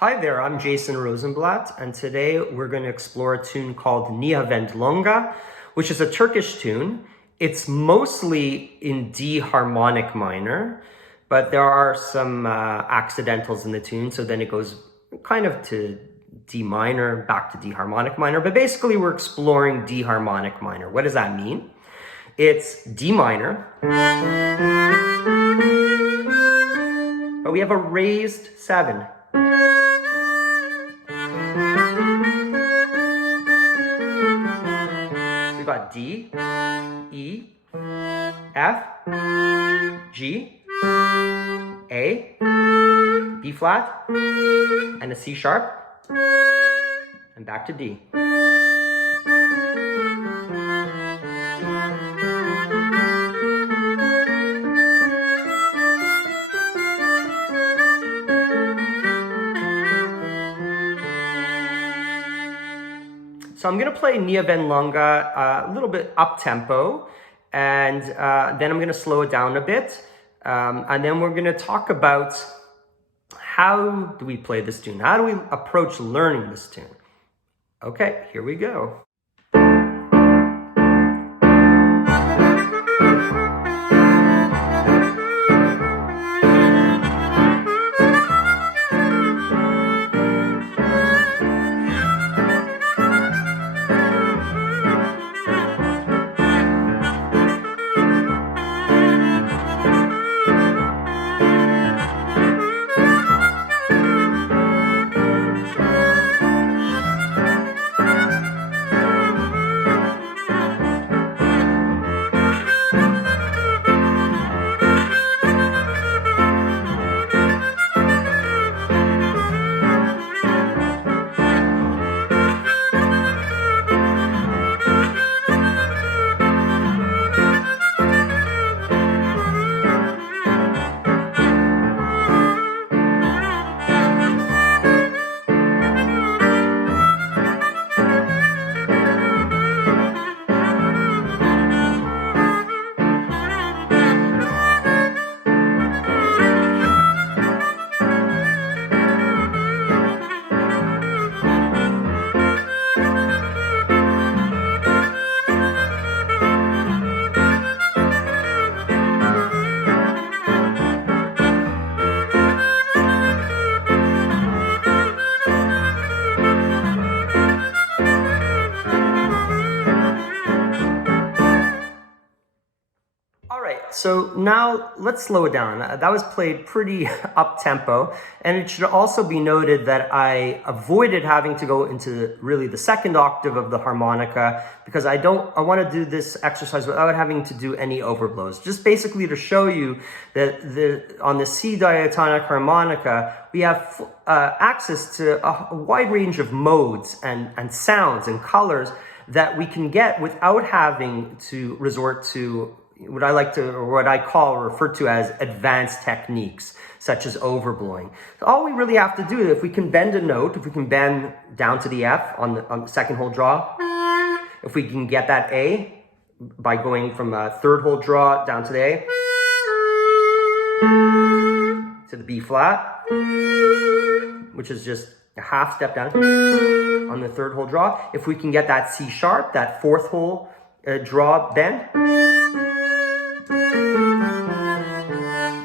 Hi there, I'm Jason Rosenblatt, and today we're going to explore a tune called Nihavend Longa, which is a Turkish tune. It's mostly in D harmonic minor, but there are some accidentals in the tune, so then it goes kind of to D minor, back to D harmonic minor, but basically we're exploring D harmonic minor. What does that mean? It's D minor, but we have a raised 7. We got D, E, F, G, A, B flat, and a C sharp, and back to D. So I'm going to play Nihavend Longa a little bit up-tempo, and then I'm going to slow it down a bit, and then we're going to talk about how do we play this tune? How do we approach learning this tune? Okay, here we go. So now let's slow it down. That was played pretty up-tempo, and it should also be noted that I avoided having to go into really the second octave of the harmonica because I want to do this exercise without having to do any overblows. Just basically to show you that on the C diatonic harmonica, we have access to a wide range of modes and sounds and colors that we can get without having to resort to what I call or refer to as advanced techniques, such as overblowing. So all we really have to do, if we can bend a note, if we can bend down to the F on the second hole draw, if we can get that A by going from a third hole draw down to the A, to the B flat, which is just a half step down on the third hole draw. If we can get that C sharp, that fourth hole draw bend,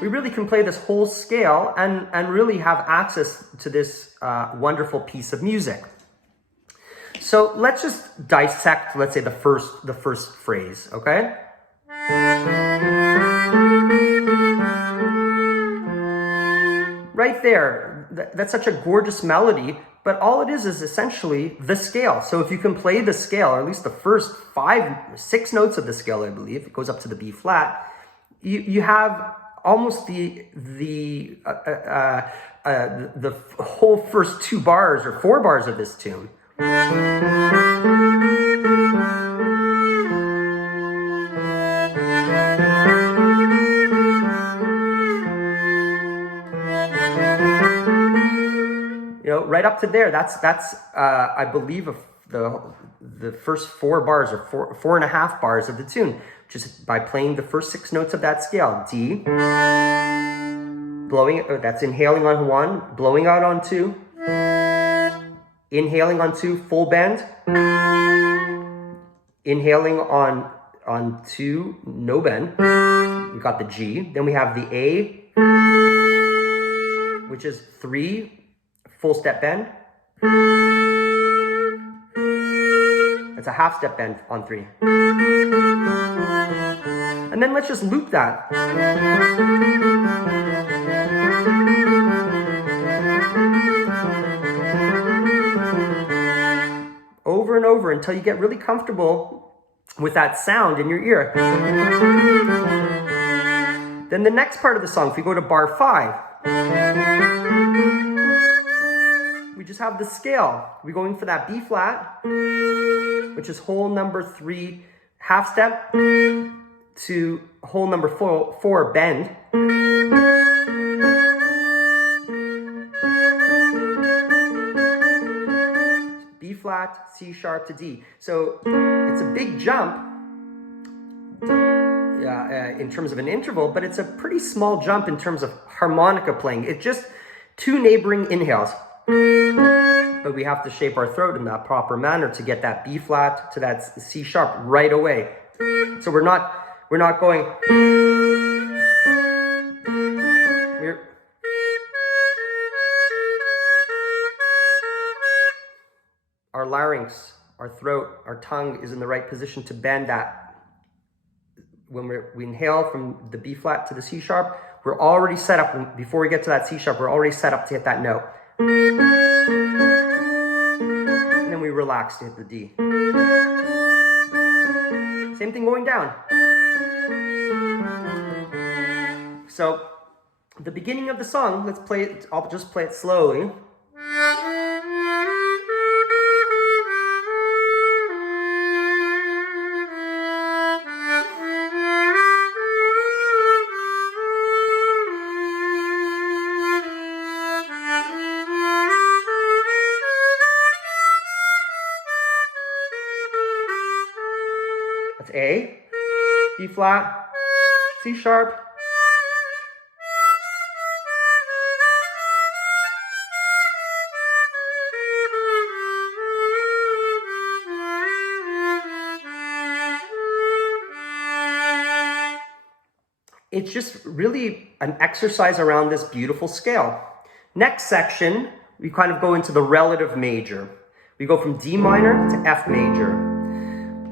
we really can play this whole scale and really have access to this wonderful piece of music. So let's just dissect, let's say, the first phrase, okay? Right there, that's such a gorgeous melody, but all it is essentially the scale. So if you can play the scale, or at least the first 6 notes of the scale, I believe, it goes up to the B flat, you have almost the whole first 2 bars or 4 bars of this tune. You know, right up to there. That's I believe the first 4 bars or 4.5 bars of the tune, just by playing the first 6 notes of that scale. D, blowing, that's inhaling on 1, blowing out on 2, Inhaling on 2, full bend. Inhaling on 2, no bend. We got the G. Then we have the A, which is 3, full step bend. It's a half step bend on 3. And then let's just loop that. Over and over until you get really comfortable with that sound in your ear. Then the next part of the song, if we go to bar 5, we just have the scale. We're going for that B flat, which is hole number 3, half step, to hole number 4, bend. B flat, C sharp to D. So it's a big jump in terms of an interval, but it's a pretty small jump in terms of harmonica playing. It's just 2 neighboring inhales. But we have to shape our throat in that proper manner to get that B flat to that C sharp right away. So we're not going. Our larynx, our throat, our tongue is in the right position to bend that. When we inhale from the B flat to the C sharp, we're already set up, before we get to that C sharp, we're already set up to hit that note. And then we relax to hit the D. Same thing going down. So, the beginning of the song, let's play it, I'll just play it slowly. That's A, B flat, C sharp, it's just really an exercise around this beautiful scale. Next section, we kind of go into the relative major. We go from D minor to F major.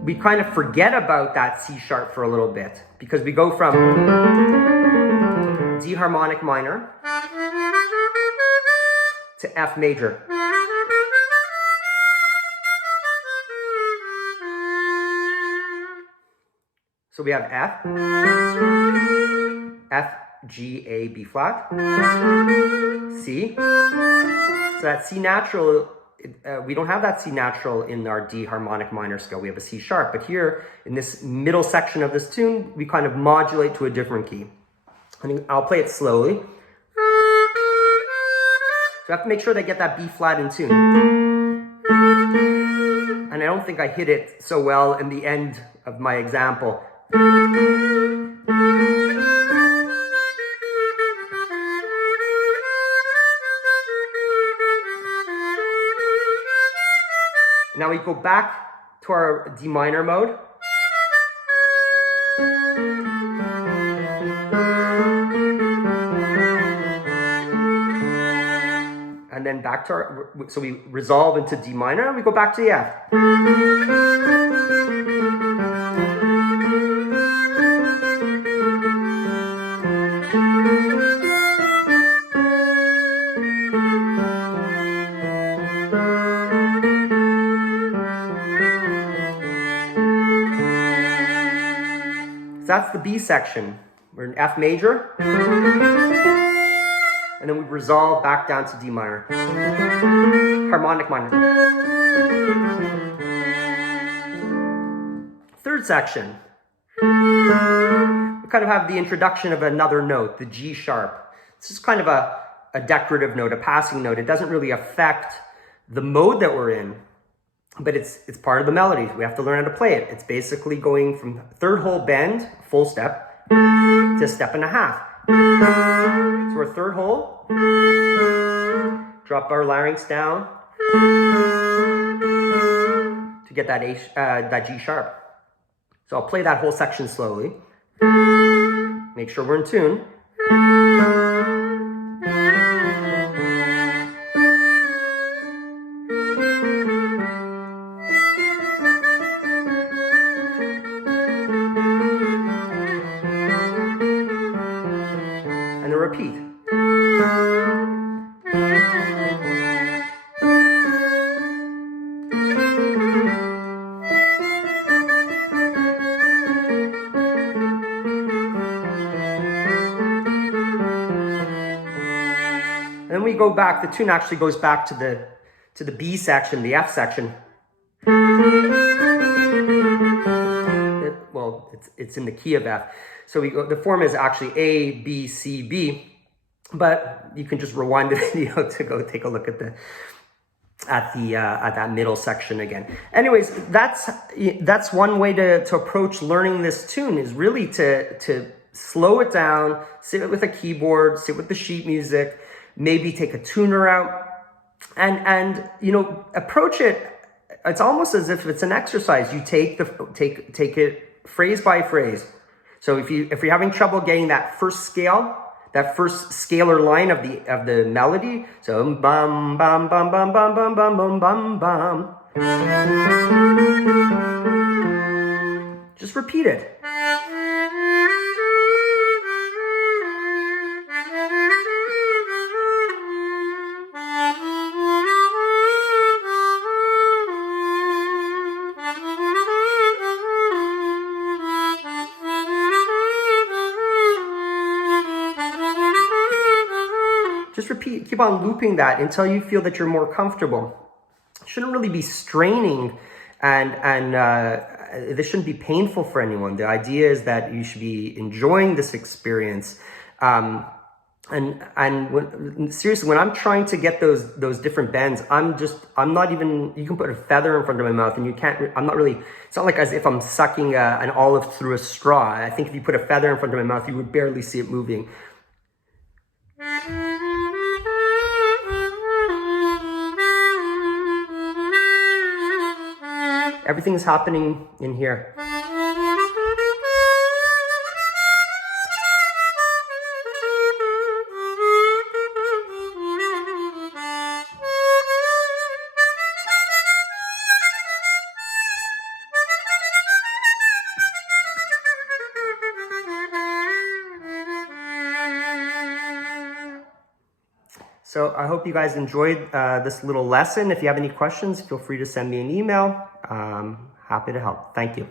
We kind of forget about that C sharp for a little bit because we go from D harmonic minor to F major. So we have F, F, G, A, B flat, C. So that C natural, we don't have that C natural in our D harmonic minor scale. We have a C sharp. But here, in this middle section of this tune, we kind of modulate to a different key. And I'll play it slowly. So I have to make sure that I get that B flat in tune. And I don't think I hit it so well in the end of my example. Now we go back to our D minor mode. And then back to our, so we resolve into D minor, and we go back to the F. So that's the B section. We're in F major. And then we resolve back down to D minor. Harmonic minor. Third section. We kind of have the introduction of another note, the G sharp. This is kind of a decorative note, a passing note. It doesn't really affect the mode that we're in, but it's part of the melody. We have to learn how to play it. It's basically going from third hole bend, full step, to a step and a half. So our third hole, drop our larynx down, to get that that G sharp. So I'll play that whole section slowly. Make sure we're in tune. And then repeat. And then we go back, the tune actually goes back to the B section, the F section. Well, it's in the key of F. So we go, the form is actually A, B, C, B, but you can just rewind the video to go take a look at that middle section again. Anyways, that's one way to approach learning this tune, is really to slow it down, sit with a keyboard, sit with the sheet music, maybe take a tuner out, and you know, approach it. It's almost as if it's an exercise. You take it phrase by phrase. So if you're having trouble getting that first scale, that first scalar line of the melody, so bum bum bum bum bum bum bum bum bum bum, just repeat it. Just repeat, keep on looping that until you feel that you're more comfortable. It shouldn't really be straining, and this shouldn't be painful for anyone. The idea is that you should be enjoying this experience. Seriously, when I'm trying to get those different bends, I'm not even, you can put a feather in front of my mouth and you can't, it's not like as if I'm sucking an olive through a straw. I think if you put a feather in front of my mouth, you would barely see it moving. Everything's happening in here. So I hope you guys enjoyed this little lesson. If you have any questions, feel free to send me an email. Happy to help. Thank you.